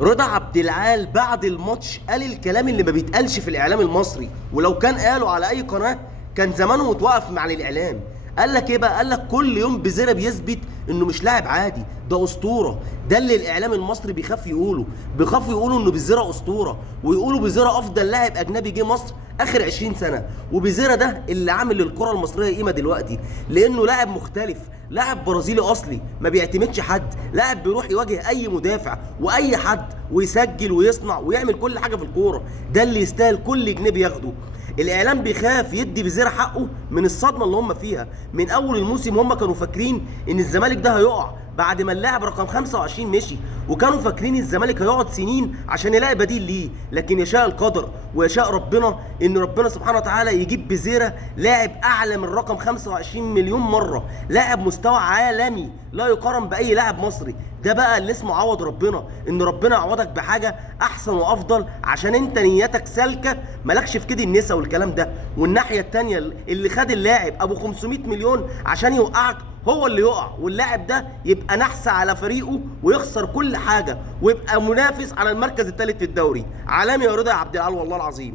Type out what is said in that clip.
رضا عبد العال بعد الماتش قال الكلام اللي ما بيتقالش في الاعلام المصري، ولو كان قاله على اي قناه كان زمانه متوقف مع الاعلام. قال لك ايه بقى؟ قال لك كل يوم بزيرة بيثبت انه مش لاعب عادي، ده اسطوره. ده اللي الاعلام المصري بيخاف يقوله، بيخافوا يقولوا انه بزيرة اسطوره، ويقولوا بزيرة افضل لاعب اجنبي جه مصر اخر 20 سنه. وبزيرة ده اللي عامل للكره المصريه قيمه دلوقتي، لانه لاعب مختلف، لاعب برازيلي اصلي ما بيعتمدش حد، لاعب بيروح يواجه اي مدافع واي حد ويسجل ويصنع ويعمل كل حاجه في الكوره. ده اللي يستاهل كل جنيه بياخده. الاعلام بيخاف يدي بزيرة حقه من الصدمه اللي هم فيها. من اول الموسم هم كانوا فاكرين ان الزمالك ده هيقع بعد ما اللاعب رقم 25 مشي، وكانوا فاكرين الزمالك هيقعد سنين عشان يلاقي بديل ليه. لكن يشاء القدر ويشاء ربنا ان ربنا سبحانه وتعالى يجيب بزيرة لاعب اعلى من رقم 25 مليون مره، لاعب مستوى عالمي لا يقارن باي لاعب مصري. ده بقى اللي اسمه عوض ربنا، ان ربنا يعوضك بحاجه احسن وافضل عشان انت نيتك سالكه، مالكش في كده النسا والكلام ده. والناحيه الثانيه اللي خد اللاعب ابو 500 مليون عشان يوقعك هو اللي يقع، واللاعب ده يبقى نحس على فريقه ويخسر كل حاجه ويبقى منافس على المركز الثالث في الدوري. عالمي يا رضا يا عبد العال والله العظيم.